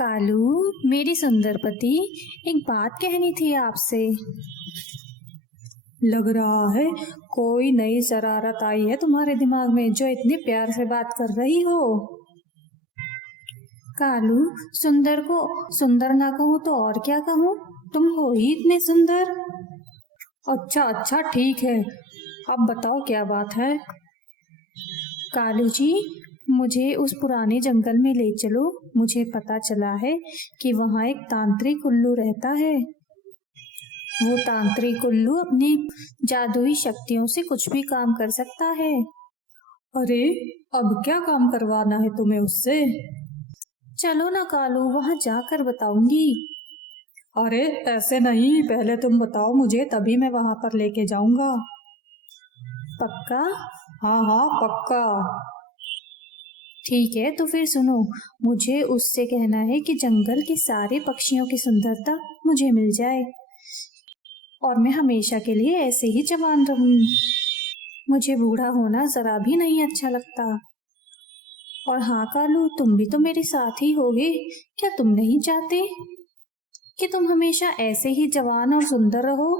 कालू, मेरी सुंदर पति, एक बात कहनी थी आपसे। लग रहा है कोई नई शरारत आई है तुम्हारे दिमाग में जो इतने प्यार से बात कर रही हो। कालू, सुंदर को सुंदर ना कहूँ तो और क्या कहूँ? तुम हो ही इतने सुंदर। अच्छा अच्छा ठीक है, अब बताओ क्या बात है। कालू जी, मुझे उस पुराने जंगल में ले चलो। मुझे पता चला है कि वहाँ एक तांत्रिक उल्लू रहता है। वो तांत्रिक उल्लू अपनी जादुई शक्तियों से कुछ भी काम कर सकता है। अरे, अब क्या काम करवाना है तुम्हें उससे? चलो ना कालू, वहाँ जाकर बताऊंगी। अरे ऐसे नहीं, पहले तुम बताओ मुझे, तभी मैं वहां पर लेके जाऊंगा। पक्का? हाँ हाँ पक्का। ठीक है, तो फिर सुनो। मुझे उससे कहना है कि जंगल के सारे पक्षियों की सुंदरता मुझे मिल जाए और मैं हमेशा के लिए ऐसे ही जवान रहूं। मुझे बूढ़ा होना जरा भी नहीं अच्छा लगता। और हाँ कालू, तुम भी तो मेरे साथ ही होगे। क्या तुम नहीं चाहते कि तुम हमेशा ऐसे ही जवान और सुंदर रहो?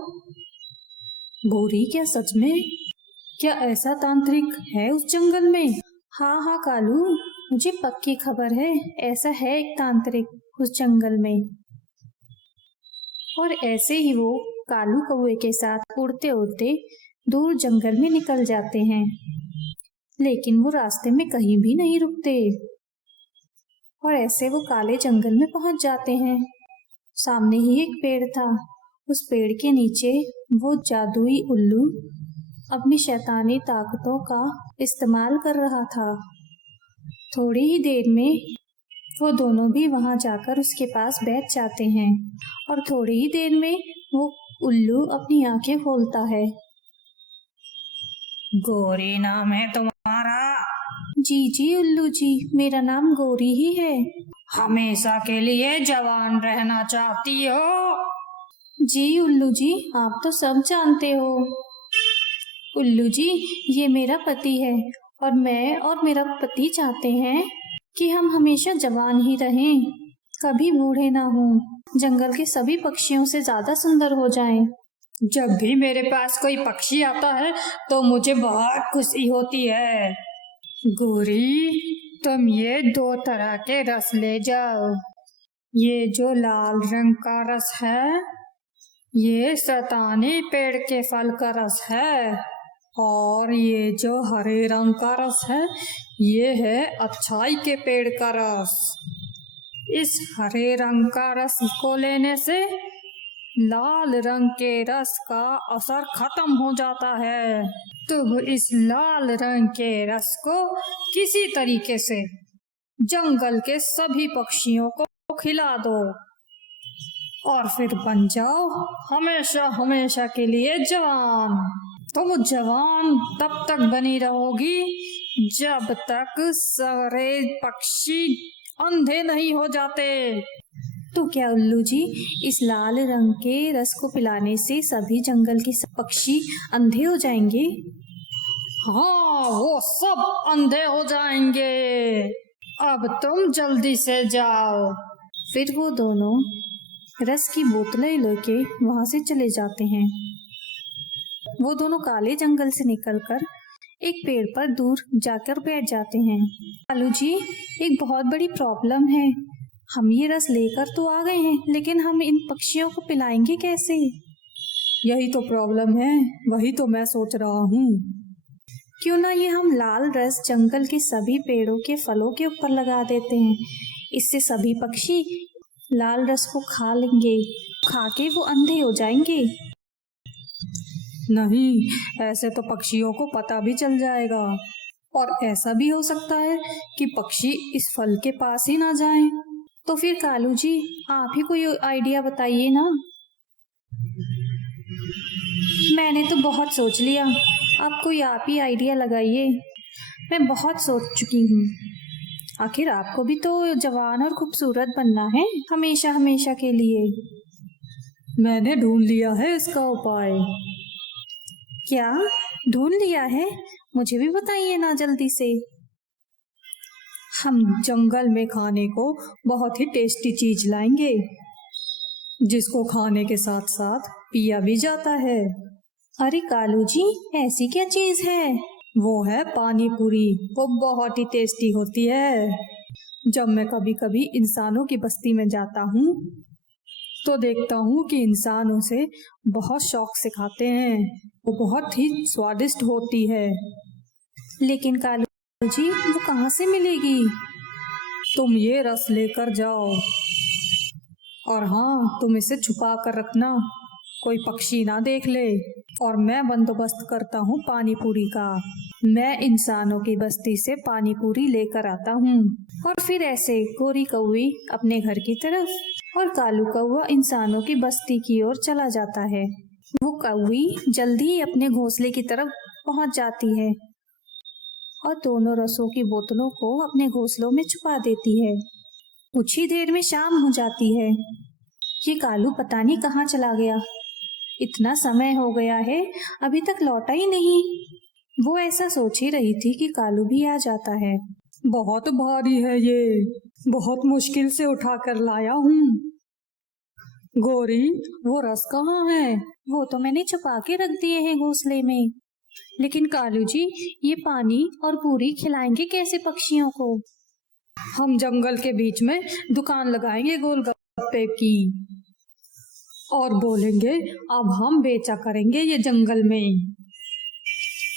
गौरी, क्या सच में? क्या ऐसा तांत्रिक है उस जंगल में? हाँ हाँ कालू, मुझे पक्की खबर है। ऐसा है एक तांत्रिक उस जंगल में। और ऐसे ही वो कालू कौवे के साथ उड़ते उड़ते दूर जंगल में निकल जाते हैं। लेकिन वो रास्ते में कहीं भी नहीं रुकते और ऐसे वो काले जंगल में पहुंच जाते हैं। सामने ही एक पेड़ था। उस पेड़ के नीचे वो जादुई उल्लू अपनी शैतानी ताकतों का इस्तेमाल कर रहा था। थोड़ी ही देर में वो दोनों भी वहां जाकर उसके पास बैठ जाते हैं और थोड़ी ही देर में वो उल्लू अपनी आंखें खोलता है। गौरी नाम है तुम्हारा? जी जी उल्लू जी, मेरा नाम गौरी ही है। हमेशा के लिए जवान रहना चाहती हो? जी उल्लू जी, आप तो सब जानते हो। उल्लू जी, ये मेरा पति है और मैं और मेरा पति चाहते हैं कि हम हमेशा जवान ही रहें, कभी बूढ़े ना हों, जंगल के सभी पक्षियों से ज्यादा सुंदर हो जाएं। जब भी मेरे पास कोई पक्षी आता है तो मुझे बहुत खुशी होती है। गौरी, तुम ये 2 तरह के रस ले जाओ। ये जो लाल रंग का रस है, ये शैतानी पेड़ के फल का रस है, और ये जो हरे रंग का रस है, ये है अच्छाई के पेड़ का रस। इस हरे रंग का रस को लेने से लाल रंग के रस का असर खत्म हो जाता है। तुम इस लाल रंग के रस को किसी तरीके से जंगल के सभी पक्षियों को खिला दो और फिर बन जाओ हमेशा हमेशा के लिए जवान। तुम जवान तब तक बनी रहोगी जब तक सारे पक्षी अंधे नहीं हो जाते। तो क्या उल्लू जी, इस लाल रंग के रस को पिलाने से सभी जंगल के पक्षी अंधे हो जाएंगे? हाँ, वो सब अंधे हो जाएंगे। अब तुम जल्दी से जाओ। फिर वो दोनों रस की बोतलें लेके वहां से चले जाते हैं। वो दोनों काले जंगल से निकलकर एक पेड़ पर दूर जाकर बैठ जाते हैं। कालू जी, एक बहुत बड़ी प्रॉब्लम है। हम ये रस लेकर तो आ गए हैं, लेकिन हम इन पक्षियों को पिलाएंगे कैसे? यही तो प्रॉब्लम है, वही तो मैं सोच रहा हूँ। क्यों ना ये हम लाल रस जंगल के सभी पेड़ों के फलों के ऊपर लगा देते हैं। इससे सभी पक्षी लाल रस को खा लेंगे, खा के वो अंधे हो जाएंगे। नहीं, ऐसे तो पक्षियों को पता भी चल जाएगा, और ऐसा भी हो सकता है कि पक्षी इस फल के पास ही ना जाएं। तो फिर कालू जी, आप ही कोई आइडिया बताइए ना। मैंने तो बहुत सोच लिया, अब कोई आप ही आइडिया लगाइए। मैं बहुत सोच चुकी हूँ। आखिर आपको भी तो जवान और खूबसूरत बनना है हमेशा हमेशा के लिए। मैंने ढूंढ लिया है इसका उपाय। क्या ढूंढ लिया है? मुझे भी बताइए ना जल्दी से। हम जंगल में खाने को बहुत ही टेस्टी चीज लाएंगे, जिसको खाने के साथ साथ पिया भी जाता है। अरे कालू जी, ऐसी क्या चीज है? वो है पानी पूरी। वो बहुत ही टेस्टी होती है। जब मैं कभी कभी इंसानों की बस्ती में जाता हूँ तो देखता हूँ कि इंसान उसे बहुत शौक से खाते हैं। वो बहुत ही स्वादिष्ट होती है। लेकिन कालू जी, वो कहाँ से मिलेगी? तुम ये रस लेकर जाओ, और हाँ, तुम इसे छुपा कर रखना, कोई पक्षी ना देख ले। और मैं बंदोबस्त करता हूँ पानी पूरी का। मैं इंसानों की बस्ती से पानी पूरी लेकर आता हूँ। और फिर ऐसे गोरी कौवी अपने घर की तरफ और कालू कौवा इंसानों की बस्ती की ओर चला जाता है। वो कौवी जल्दी ही अपने घोंसले की तरफ पहुंच जाती है और दोनों रसों की बोतलों को अपने घोंसलों में छुपा देती है। कुछ ही देर में शाम हो जाती है। ये कालू पता नहीं कहाँ चला गया। इतना समय हो गया है, अभी तक लौटा ही नहीं। वो ऐसा सोच ही रही थी कि कालू भी आ जाता है। बहुत भारी है ये, बहुत मुश्किल से उठा कर लाया हूँ। गोरी, वो रस कहाँ है? वो तो मैंने छुपा के रख दिए हैं घोंसले में। लेकिन कालू जी, ये पानी और पूरी खिलाएंगे कैसे पक्षियों को? हम जंगल के बीच में दुकान लगाएंगे गोलगप्पे की, और बोलेंगे अब हम बेचा करेंगे ये जंगल में,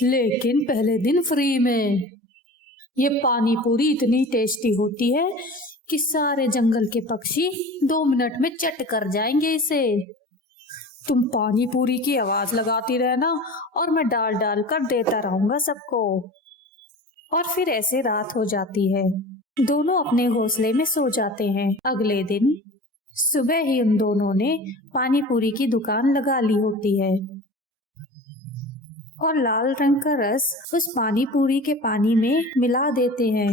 लेकिन पहले दिन फ्री में। ये पानी पूरी इतनी टेस्टी होती है कि सारे जंगल के पक्षी 2 मिनट में चट कर जाएंगे इसे। तुम पानी पूरी की आवाज लगाती रहना और मैं डाल डाल कर देता रहूंगा सबको। और फिर ऐसे रात हो जाती है। दोनों अपने घोंसले में सो जाते हैं। अगले दिन सुबह ही उन दोनों ने पानी पूरी की दुकान लगा ली होती है और लाल रंग का रस उस पानी पूरी के पानी में मिला देते हैं।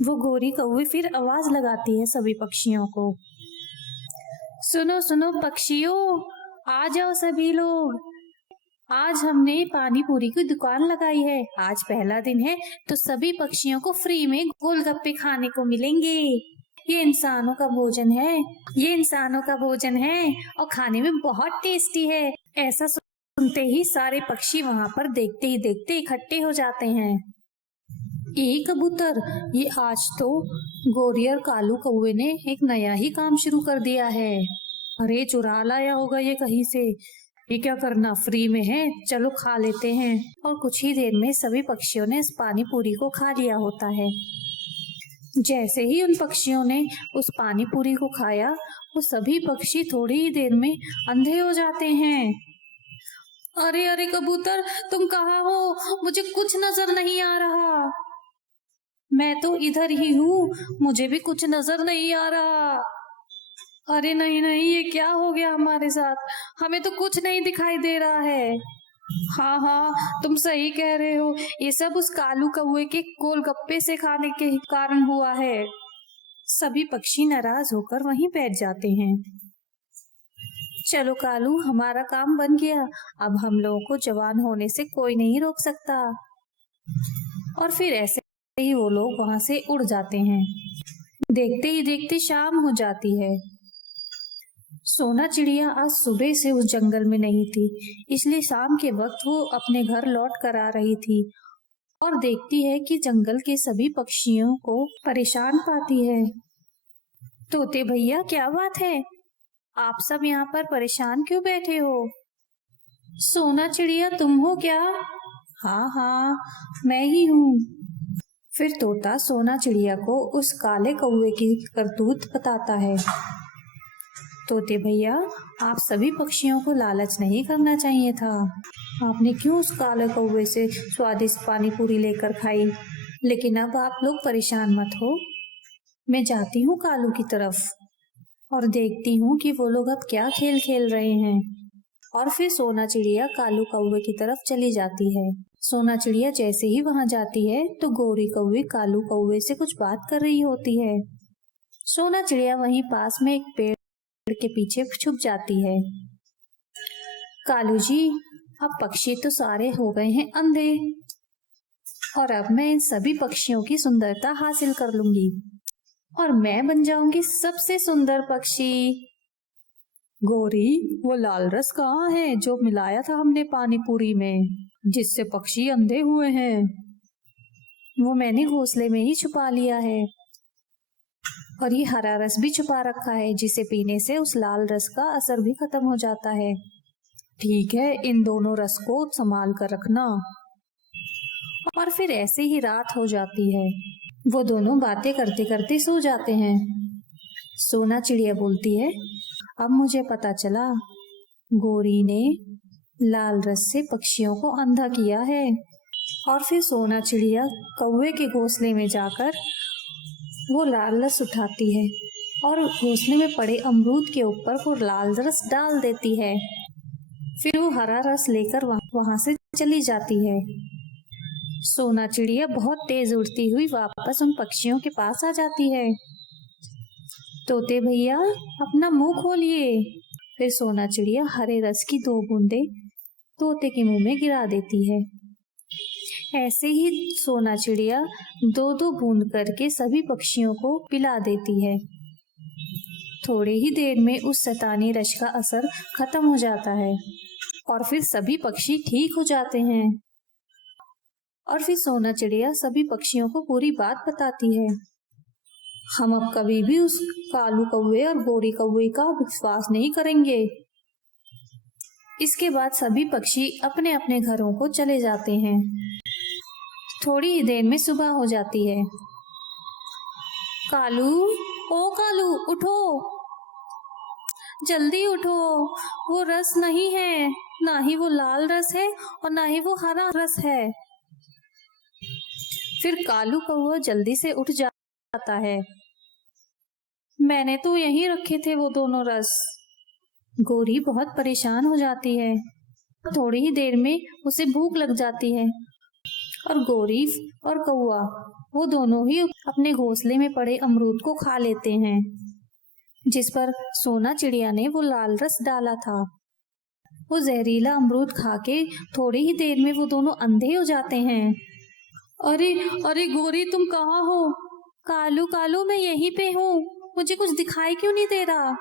वो गोरी कौवी फिर आवाज लगाती है सभी पक्षियों को, सुनो सुनो पक्षियों, आ जाओ सभी लोग। आज हमने पानी पूरी की दुकान लगाई है। आज पहला दिन है तो सभी पक्षियों को फ्री में गोलगप्पे खाने को मिलेंगे। ये इंसानों का भोजन है, ये इंसानों का भोजन है और खाने में बहुत टेस्टी है। ऐसा सुनते ही सारे पक्षी वहां पर देखते ही देखते इकट्ठे हो जाते हैं। कबूतर, ये आज तो गोरी और कालू कौवे ने एक नया ही काम शुरू कर दिया है। अरे चुरा लाया होगा ये कहीं से। ये क्या करना, फ्री में है, चलो खा लेते हैं। और कुछ ही देर में सभी पक्षियों ने इस पानी पूरी को खा लिया होता है। जैसे ही उन पक्षियों ने उस पानी पूरी को खाया, वो सभी पक्षी थोड़ी ही देर में अंधे हो जाते हैं। अरे अरे कबूतर, तुम कहाँ हो? मुझे कुछ नजर नहीं आ रहा। मैं तो इधर ही हूँ, मुझे भी कुछ नजर नहीं आ रहा। अरे नहीं नहीं, ये क्या हो गया हमारे साथ? हमें तो कुछ नहीं दिखाई दे रहा है। हाँ हाँ, तुम सही कह रहे हो, ये सब उस कालू कौवे के गोलगप्पे से खाने के कारण हुआ है। सभी पक्षी नाराज होकर वहीं बैठ जाते हैं। चलो कालू, हमारा काम बन गया। अब हम लोगों को जवान होने से कोई नहीं रोक सकता। और फिर ऐसे ही वो लोग वहां से उड़ जाते हैं। देखते ही देखते शाम हो जाती है। सोना चिड़िया आज सुबह से उस जंगल में नहीं थी, इसलिए शाम के वक्त वो अपने घर लौट कर आ रही थी और देखती है कि जंगल के सभी पक्षियों को परेशान पाती है। तोते भैया, क्या बात है? आप सब यहाँ पर परेशान क्यों बैठे हो? सोना चिड़िया, तुम हो क्या? हाँ हाँ, मैं ही हूँ। फिर तोता सोना चिड़िया को उस काले कौवे की करतूत बताता है। तोते भैया, आप सभी पक्षियों को लालच नहीं करना चाहिए था। आपने क्यों उस काले कौवे से स्वादिष्ट पानी पूरी लेकर खाई? लेकिन अब आप लोग परेशान मत हो, मैं जाती हूँ कालू की तरफ और देखती हूँ कि वो लोग अब क्या खेल खेल रहे हैं। और फिर सोना चिड़िया कालू कौवे की तरफ चली जाती है। सोना चिड़िया जैसे ही वहां जाती है तो गोरी कौवे कालू कौवे से कुछ बात कर रही होती है। सोना चिड़िया वहीं पास में एक पेड़ के पीछे छुप जाती है। कालू जी, अब पक्षी तो सारे हो गए हैं अंधे, और अब मैं इन सभी पक्षियों की सुंदरता हासिल कर लूंगी और मैं बन जाऊंगी सबसे सुंदर पक्षी। गौरी, वो लाल रस कहाँ है जो मिलाया था हमने पानी पूरी में, जिससे पक्षी अंधे हुए हैं? वो मैंने घोंसले में ही छुपा लिया है और ये हरा रस भी छुपा रखा है, जिसे पीने से उस लाल रस का असर भी खत्म हो जाता है। ठीक है, इन दोनों रस को संभाल कर रखना। और फिर ऐसे ही रात हो जाती है। वो दोनों बातें करते करते सो जाते हैं। सोना चिड़िया बोलती है, अब मुझे पता चला, गोरी ने लाल रस से पक्षियों को अंधा किया है। और फिर सोना चिड़िया कौवे के घोंसले में जाकर वो लाल रस उठाती है और घोंसले में पड़े अमरूद के ऊपर वो लाल रस डाल देती है। फिर वो हरा रस लेकर वहां से चली जाती है। सोना चिड़िया बहुत तेज उड़ती हुई वापस उन पक्षियों के पास आ जाती है। तोते भैया, अपना मुंह खोलिए। फिर सोना चिड़िया हरे रस की 2 बूंदे तोते के मुंह में गिरा देती है। ऐसे ही सोना चिड़िया 2-2 बूंद करके सभी पक्षियों को पिला देती है। थोड़े ही देर में उस शैतानी रस का असर खत्म हो जाता है और फिर सभी पक्षी ठीक हो जाते हैं। और फिर सोना चिड़िया सभी पक्षियों को पूरी बात बताती है। हम अब कभी भी उस कालू कौवे और गोरी कौवे का विश्वास नहीं करेंगे। इसके बाद सभी पक्षी अपने अपने घरों को चले जाते हैं। थोड़ी ही देर में सुबह हो जाती है। कालू, ओ कालू, उठो, जल्दी उठो। वो रस नहीं है, ना ही वो लाल रस है और ना ही वो हरा रस है। फिर कालू कौवा जल्दी से उठ जाता है। मैंने तो यहीं रखे थे वो दोनों रस। गोरी बहुत परेशान हो जाती है। थोड़ी ही देर में उसे भूख लग जाती है और गोरी और कौवा वो दोनों ही अपने घोंसले में पड़े अमरूद को खा लेते हैं, जिस पर सोना चिड़िया ने वो लाल रस डाला था। वो जहरीला अमरूद खा के थोड़ी ही देर में वो दोनों अंधे हो जाते हैं। अरे अरे गोरी, तुम कहाँ हो? कालू कालू, मैं यहीं पे हूँ, मुझे कुछ दिखाई क्यों नहीं दे रहा?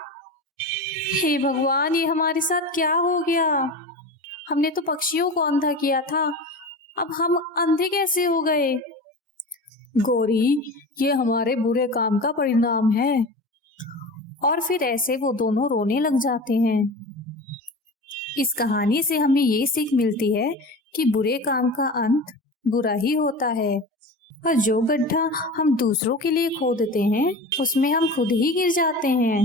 हे भगवान, ये हमारे साथ क्या हो गया? हमने तो पक्षियों को अंधा किया था, अब हम अंधे कैसे हो गए? गोरी, ये हमारे बुरे काम का परिणाम है। और फिर ऐसे वो दोनों रोने लग जाते हैं। इस कहानी से हमें ये सीख मिलती है कि बुरे काम का अंत बुरा ही होता है और जो गड्ढा हम दूसरों के लिए खोदते हैं उसमें हम खुद ही गिर जाते हैं।